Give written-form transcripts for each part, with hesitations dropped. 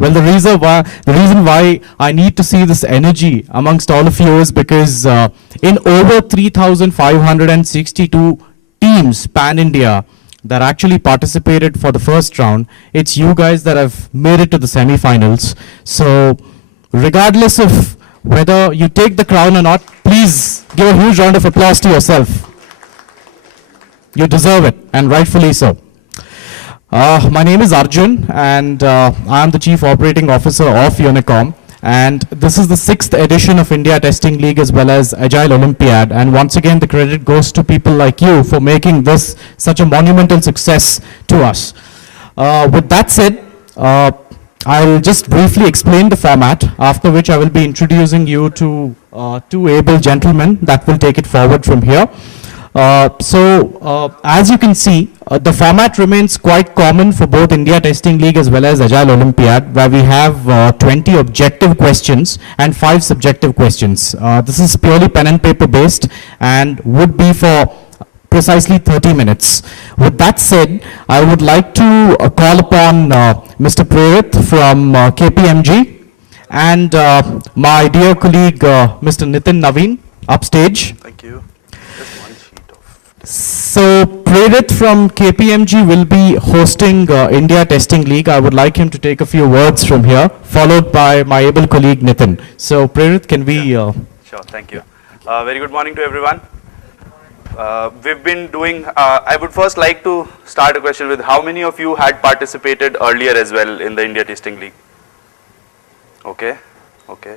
Well, the reason why I need to see this energy amongst all of you is because in over 3,562 teams pan-India that actually participated for the first round, it's you guys that have made it to the semi-finals. So regardless of whether you take the crown or not, please give a huge round of applause to yourself. You deserve it, and rightfully so. My name is Arjun, and I am the Chief Operating Officer of Unicom. And this is the 6th edition of India Testing League as well as Agile Olympiad. And once again, the credit goes to people like you for making this such a monumental success to us. With that said, I'll just briefly explain the format, after which I will be introducing you to two able gentlemen that will take it forward from here. As you can see, the format remains quite common for both India Testing League as well as Agile Olympiad, where we have 20 objective questions and 5 subjective questions. This is purely pen and paper based and would be for precisely 30 minutes. With that said, I would like to call upon Mr. Prerit from KPMG and my dear colleague Mr. Nitin Naveen upstage. Thank you. So Prerit from KPMG will be hosting India Testing League. I would like him to take a few words from here, followed by my able colleague Nitin. So Prerit, can we... Sure, thank you. Very good morning to everyone. We've been doing, I would first like to start a question with how many of you had participated earlier as well in the India Testing League? Okay, okay.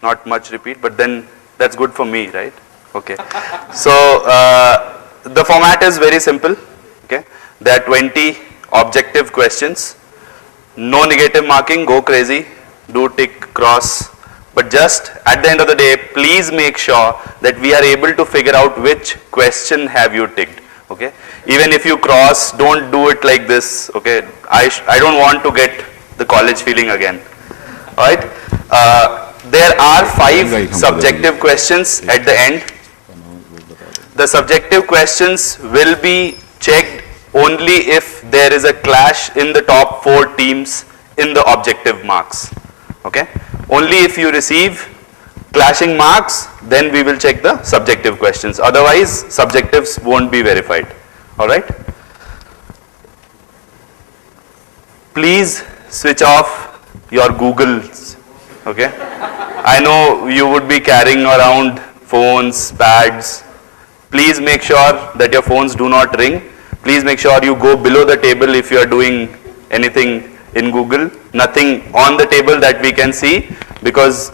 Not much repeat, but then that's good for me, right? Okay. So, the format is very simple, okay. There are 20 objective questions, no negative marking, go crazy, do tick, cross, but just at the end of the day, please make sure that we are able to figure out which question have you ticked, okay. Even if you cross, don't do it like this, okay. I don't want to get the college feeling again, alright. There are 5 subjective questions at the end. The subjective questions will be checked only if there is a clash in the top 4 teams in the objective marks. Okay? Only if you receive clashing marks, then we will check the subjective questions. Otherwise, subjectives won't be verified. Alright? Please switch off your Googles. Okay? I know you would be carrying around phones, pads. Please make sure that your phones do not ring. Please make sure you go below the table if you are doing anything in Google. Nothing on the table that we can see, because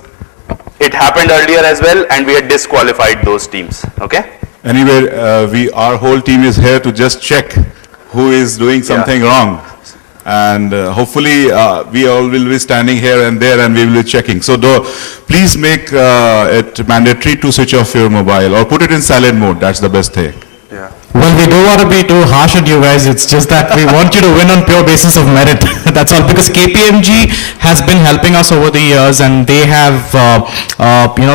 it happened earlier as well and we had disqualified those teams. Okay? Anyway, our whole team is here to just check who is doing something wrong. And hopefully we all will be standing here and there and we will be checking. So please make it mandatory to switch off your mobile or put it in silent mode. That's the best thing. Yeah. Well, we don't want to be too harsh on you guys. It's just that we want you to win on pure basis of merit. That's all. Because KPMG has been helping us over the years, and they have,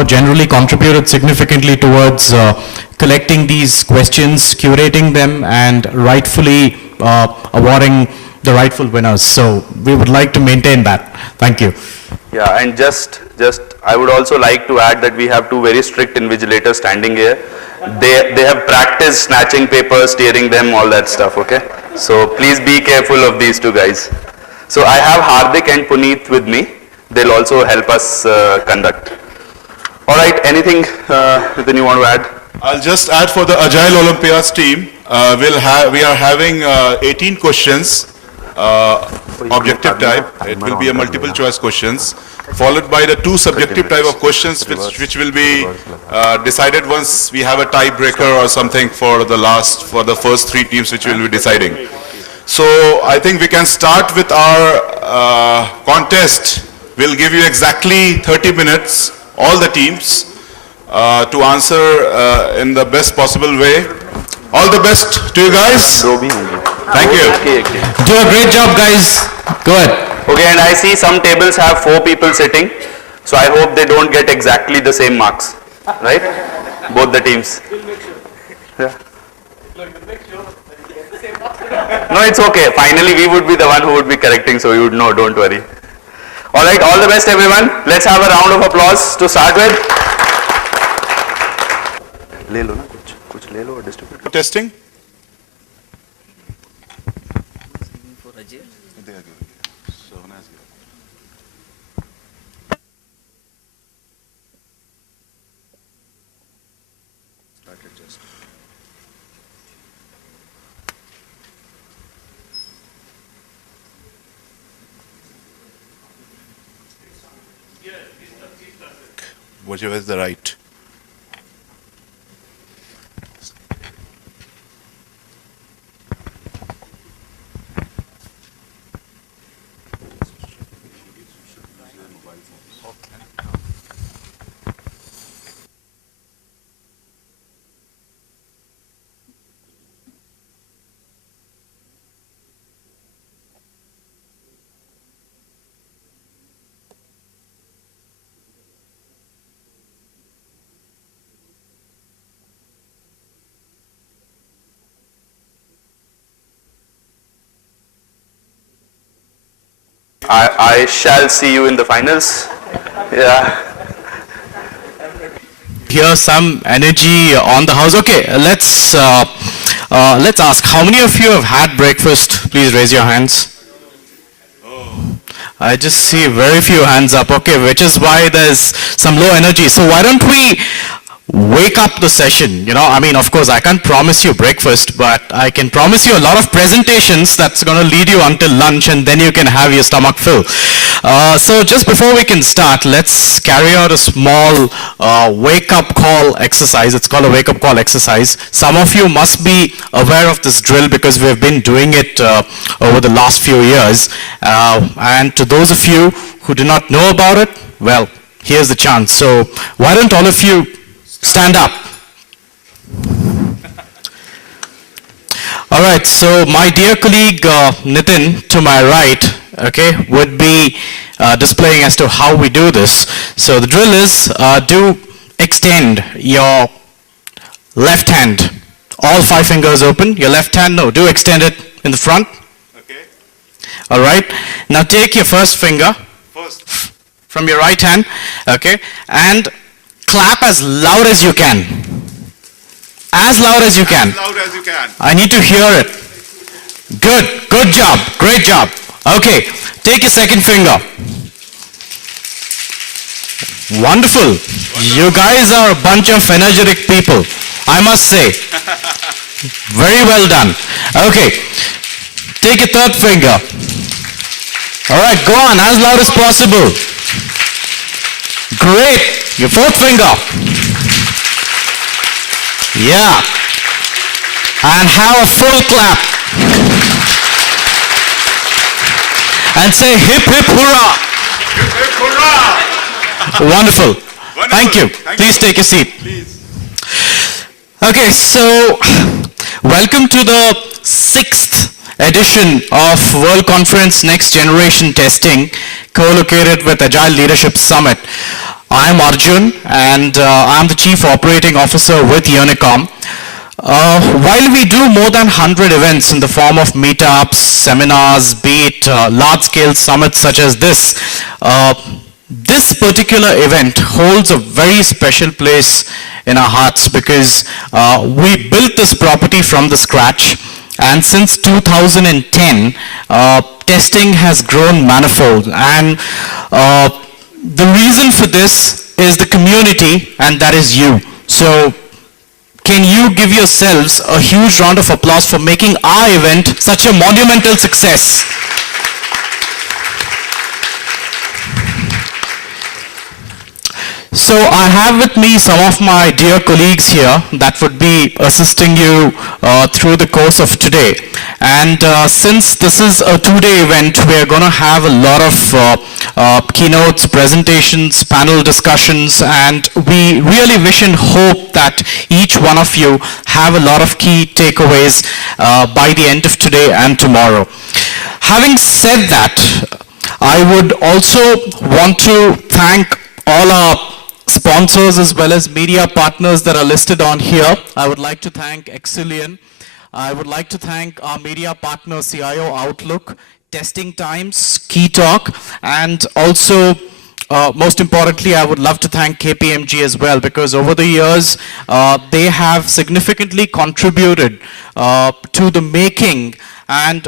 generally contributed significantly towards collecting these questions, curating them, and rightfully awarding the rightful winners. So we would like to maintain that. Thank you. Yeah, and just I would also like to add that we have 2 very strict invigilators standing here. They have practiced snatching papers, tearing them, all that stuff, okay? So please be careful of these 2 guys. So I have Hardik and Puneet with me. They'll also help us conduct. All right, anything Nitin you want to add? I'll just add for the Agile Olympiads team, we are having 18 questions, objective type. It will be a multiple choice questions, followed by the 2 subjective type of questions which will be decided once we have a tiebreaker or something for the first 3 teams which will be deciding. So I think we can start with our contest. We'll give you exactly 30 minutes, all the teams, to answer in the best possible way. All the best to you guys. Thank you. Do a great job, guys. Go ahead. Okay, and I see some tables have 4 people sitting, so I hope they don't get exactly the same marks, right? Both the teams. Yeah. No, it's okay. Finally, we would be the one who would be correcting, so you would know, don't worry. All right, all the best everyone. Let's have a round of applause to start with. ले लो ना कुछ ले लो और distribute. Testing? Whichever is the right. I shall see you in the finals. Yeah. Here's some energy on the house. Okay, let's ask, how many of you have had breakfast? Please raise your hands. I just see very few hands up. Okay, which is why there's some low energy. So why don't we wake up the session? You know, I mean, of course, I can't promise you breakfast, but I can promise you a lot of presentations that's going to lead you until lunch, and then you can have your stomach fill. So just before we can start, let's carry out a small wake-up call exercise. It's called a wake-up call exercise. Some of you must be aware of this drill because we've been doing it over the last few years. And to those of you who do not know about it, well, here's the chance. So why don't all of you stand up. All right, so my dear colleague Nitin, to my right, okay, would be displaying as to how we do this. So the drill is do extend your left hand, all 5 fingers open. Your left hand, no, do extend it in the front. Okay. All right, now take your first finger from your right hand, okay, and clap as loud as you can. As loud as you can. As loud as you can. I need to hear it. Good. Good job. Great job. Okay. Take your second finger. Wonderful. You guys are a bunch of energetic people, I must say. Very well done. Okay. Take your third finger. All right. Go on. As loud as possible. Great. Your fourth finger. Yeah. And have a full clap. And say hip hip hurrah. Hip hip hurrah. Wonderful. Wonderful. Thank you. Please take a seat. Please. Okay, so welcome to the 6th edition of World Conference Next Generation Testing, co-located with Agile Leadership Summit. I'm Arjun, and I'm the Chief Operating Officer with Unicom. While we do more than 100 events in the form of meetups, seminars, be it large-scale summits such as this, this particular event holds a very special place in our hearts because we built this property from the scratch, and since 2010, testing has grown manifold, and the reason for this is the community, and that is you. So can you give yourselves a huge round of applause for making our event such a monumental success? So I have with me some of my dear colleagues here that would be assisting you through the course of today. And since this is a 2-day event, we're going to have a lot of keynotes, presentations, panel discussions, and we really wish and hope that each one of you have a lot of key takeaways by the end of today and tomorrow. Having said that, I would also want to thank all our sponsors as well as media partners that are listed on here. I would like to thank Exilian. I would like to thank our media partner CIO Outlook, testing times, key talk, and also most importantly, I would love to thank KPMG as well, because over the years, they have significantly contributed to the making and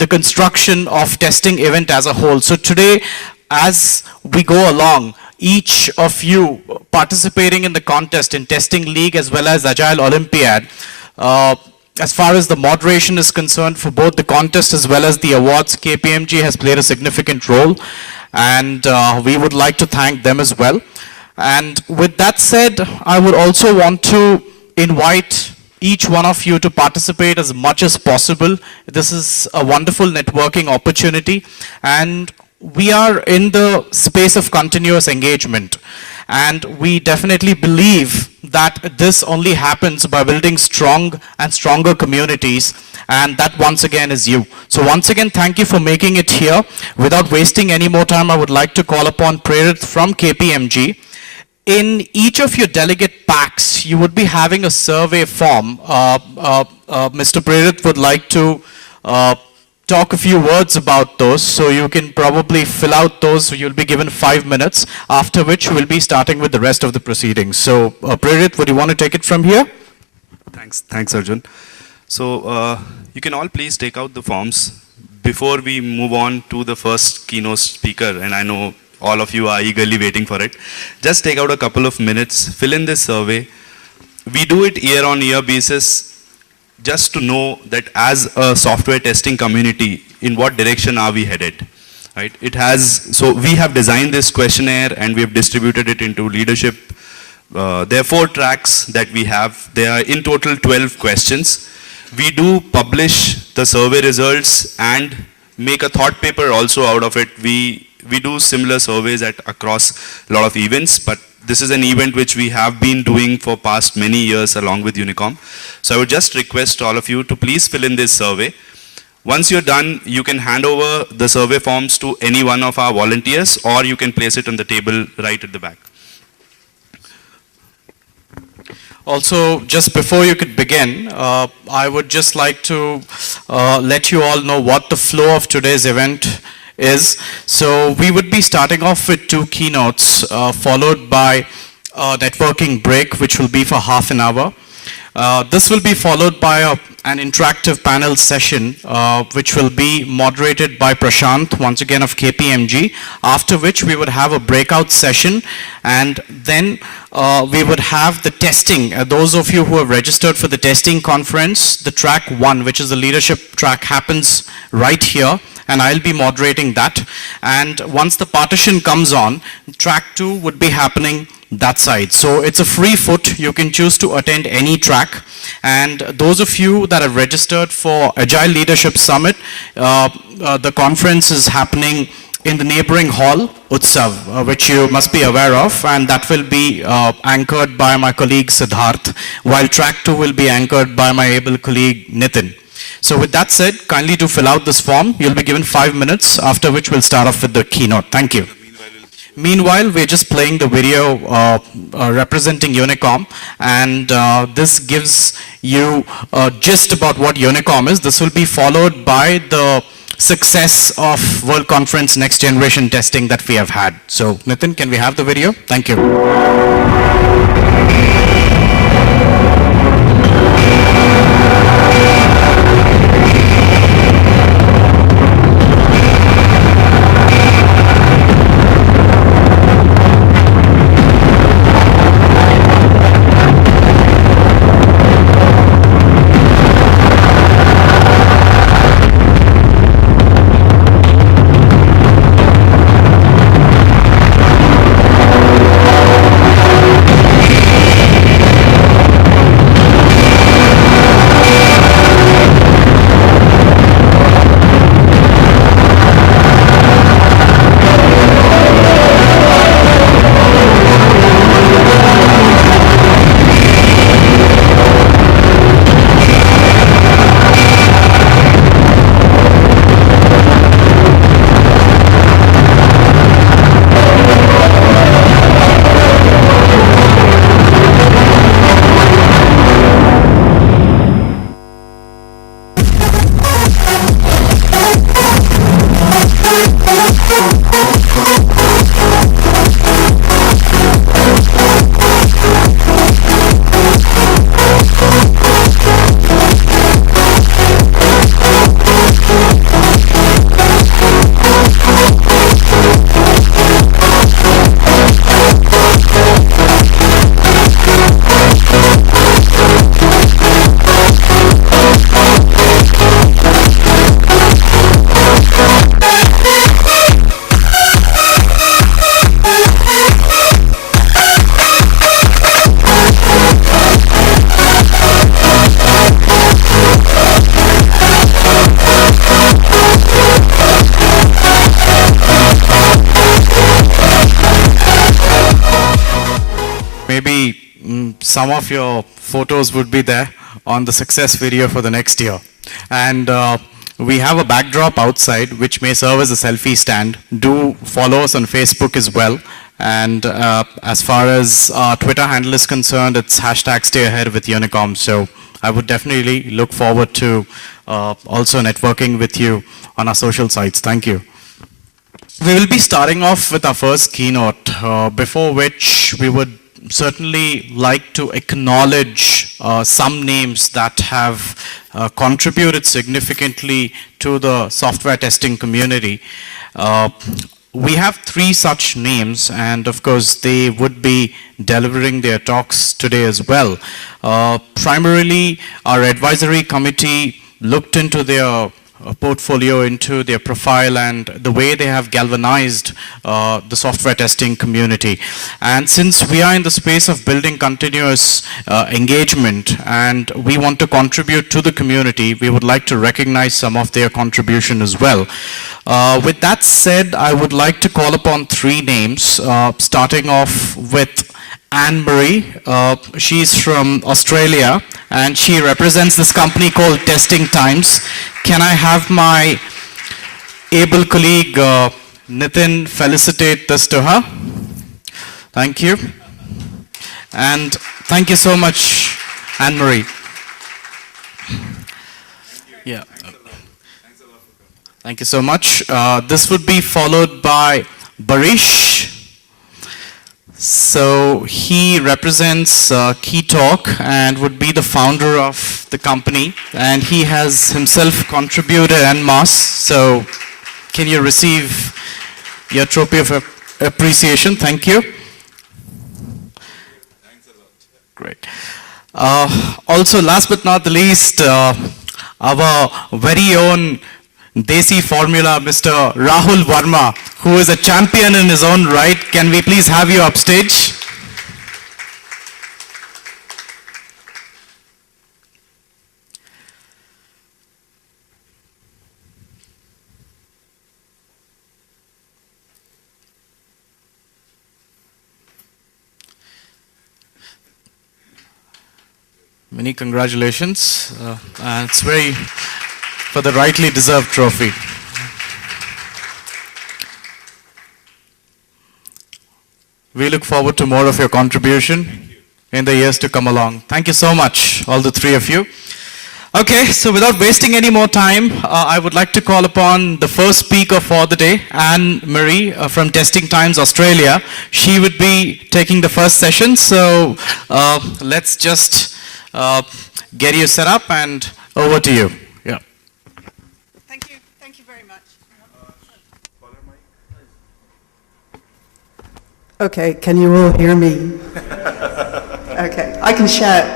the construction of testing event as a whole. So today, as we go along, each of you participating in the contest in Testing League as well as Agile Olympiad, as far as the moderation is concerned for both the contest as well as the awards, KPMG has played a significant role, and we would like to thank them as well. And with that said, I would also want to invite each one of you to participate as much as possible. This is a wonderful networking opportunity, and we are in the space of continuous engagement. And we definitely believe that this only happens by building strong and stronger communities, and that once again is you. So once again, thank you for making it here. Without wasting any more time, I would like to call upon Prerit from KPMG. In each of your delegate packs, you would be having a survey form. Mr. Prerit would like to talk a few words about those, so you can probably fill out those. You'll be given 5 minutes, after which we'll be starting with the rest of the proceedings. So, Prerit, would you want to take it from here? Thanks, Arjun. So, you can all please take out the forms. Before we move on to the first keynote speaker, and I know all of you are eagerly waiting for it, just take out a couple of minutes, fill in this survey. We do it year-on-year basis, just to know that as a software testing community, in what direction are we headed, right? So we have designed this questionnaire and we have distributed it into leadership. There are 4 tracks that we have. There are in total 12 questions. We do publish the survey results and make a thought paper also out of it. We do similar surveys across a lot of events, but this is an event which we have been doing for past many years along with Unicom. So I would just request all of you to please fill in this survey. Once you're done, you can hand over the survey forms to any one of our volunteers, or you can place it on the table right at the back. Also, just before you could begin, I would just like to let you all know what the flow of today's event is. So we would be starting off with 2 keynotes, followed by a networking break, which will be for half an hour. This will be followed by an interactive panel session, which will be moderated by Prashant, once again of KPMG, after which we would have a breakout session, and then we would have the testing. Those of you who have registered for the testing conference, the track 1, which is the leadership track, happens right here, and I'll be moderating that. And once the partition comes on, track 2 would be happening that side. So it's a free foot. You can choose to attend any track. And those of you that have registered for Agile Leadership Summit, the conference is happening in the neighboring hall, Utsav, which you must be aware of, and that will be anchored by my colleague Siddharth, while track 2 will be anchored by my able colleague Nitin. So with that said, kindly do fill out this form. You'll be given 5 minutes, after which we'll start off with the keynote. Thank you. Meanwhile, we're just playing the video representing Unicom, and this gives you a gist about what Unicom is. This will be followed by the success of World Conference Next Generation Testing that we have had. So, Nitin, can we have the video? Thank you. some of your photos would be there on the success video for the next year. And we have a backdrop outside which may serve as a selfie stand. Do follow us on Facebook as well. And as far as our Twitter handle is concerned, it's hashtag stay ahead with Unicom. So I would definitely look forward to also networking with you on our social sites. Thank you. We will be starting off with our first keynote, before which we would certainly like to acknowledge some names that have contributed significantly to the software testing community. We have 3 such names, and of course they would be delivering their talks today as well. Primarily, our advisory committee looked into their portfolio, into their profile, and the way they have galvanized the software testing community. And since we are in the space of building continuous engagement and we want to contribute to the community, we would like to recognize some of their contribution as well. With that said, I would like to call upon 3 names, starting off with Anne-Marie. She's from Australia and she represents this company called Testing Times. Can I have my able colleague Nitin felicitate this to her? Thank you. And thank you so much, Anne-Marie. Yeah. Thank you so much. This would be followed by Barish. So he represents KeyTalk and would be the founder of the company, and he has himself contributed en masse. So can you receive your trophy of appreciation? Thank you. Thanks a lot. Great. Also, last but not the least, our very own Desi formula, Mr. Rahul Verma, who is a champion in his own right. Can we please have you upstage? Many congratulations. It's very for the rightly deserved trophy. We look forward to more of your contribution in the years to come along. Thank you so much, all the 3 of you. Okay, so without wasting any more time, I would like to call upon the first speaker for the day, Anne-Marie from Testing Times Australia. She would be taking the first session, so let's just get you set up and over to you. Yeah. Thank you very much. Okay, can you all hear me? Okay, I can shout.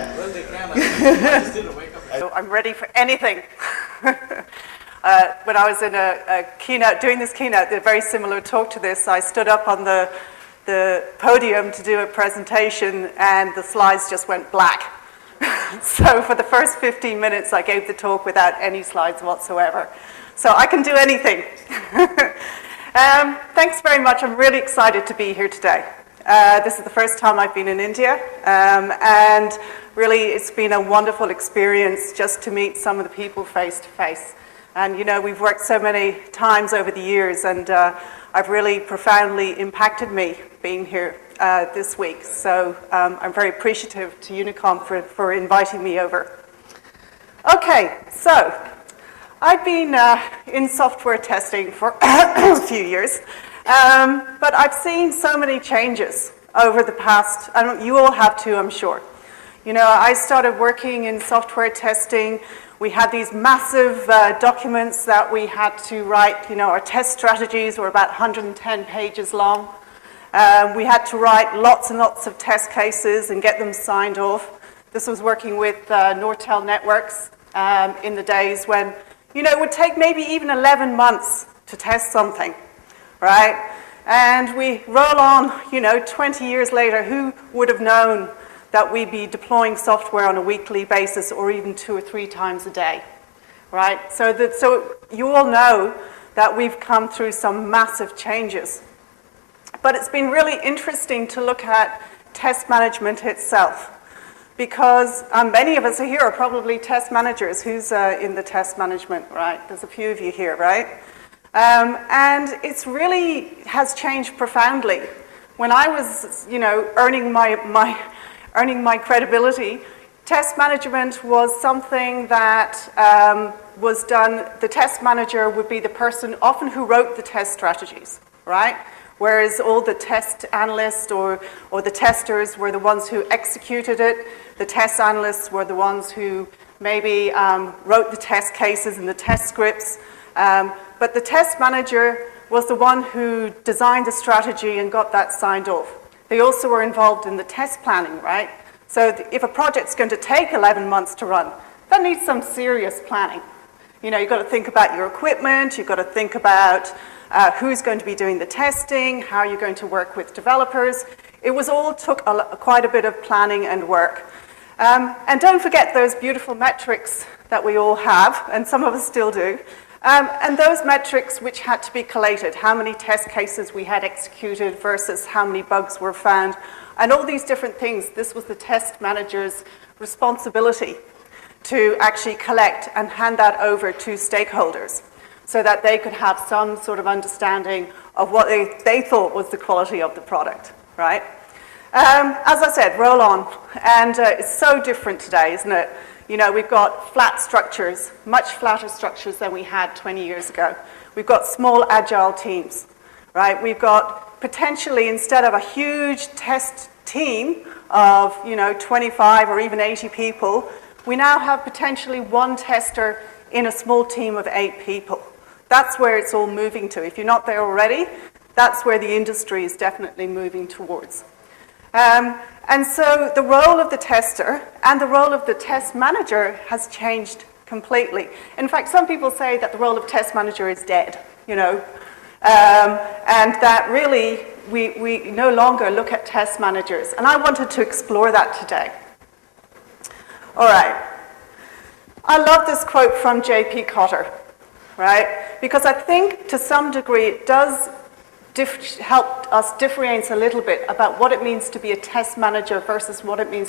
So I'm ready for anything. When I was in a keynote, doing this keynote, a very similar talk to this, I stood up on the podium to do a presentation and the slides just went black. So for the first 15 minutes, I gave the talk without any slides whatsoever. So I can do anything. Thanks very much. I'm really excited to be here today. This is the first time I've been in India, and really it's been a wonderful experience just to meet some of the people face to face. And you know, we've worked so many times over the years, and I've really profoundly impacted me being here this week. So I'm very appreciative to Unicom for inviting me over. Okay, so I've been in software testing for a few years, but I've seen so many changes over the past, you all have too, I'm sure. You know, I started working in software testing. We had these massive documents that we had to write. You know, our test strategies were about 110 pages long. We had to write lots and lots of test cases and get them signed off. This was working with Nortel networks in the days when, you know, it would take maybe even 11 months to test something, right? And we roll on, you know, 20 years later, who would have known that we'd be deploying software on a weekly basis or even 2 or 3 times a day, right? So you all know that we've come through some massive changes. But it's been really interesting to look at test management itself. because many of us are here are probably test managers. Who's in the test management, right? There's a few of you here, right? And it's really has changed profoundly. When I was, earning my credibility, test management was something that was done. The test manager would be the person often who wrote the test strategies, right? Whereas all the test analysts or the testers were the ones who executed it. The test analysts were the ones who maybe wrote the test cases and the test scripts. But the test manager was the one who designed the strategy and got that signed off. They also were involved in the test planning, right? So if a project's going to take 11 months to run, that needs some serious planning. You've got to think about your equipment, you've got to think about who's going to be doing the testing, how you're going to work with developers. It was all took quite a bit of planning and work. And don't forget those beautiful metrics that we all have, and some of us still do. And those metrics which had to be collated, how many test cases we had executed versus how many bugs were found, and all these different things. This was the test manager's responsibility to actually collect and hand that over to stakeholders so that they could have some sort of understanding of what they thought was the quality of the product, right? As I said, roll on. And it's so different today, isn't it? We've got flat structures, much flatter structures than we had 20 years ago. We've got small, agile teams, right? We've got potentially, instead of a huge test team of, 25 or even 80 people, we now have potentially one tester in a small team of 8 people. That's where it's all moving to. If you're not there already, that's where the industry is definitely moving towards. And so the role of the tester and the role of the test manager has changed completely. In fact, some people say that the role of test manager is dead, and that really we no longer look at test managers. And I wanted to explore that today. All right. I love this quote from J.P. Cotter, right? Because I think to some degree it does help us differentiate a little bit about what it means to be a test manager versus what it means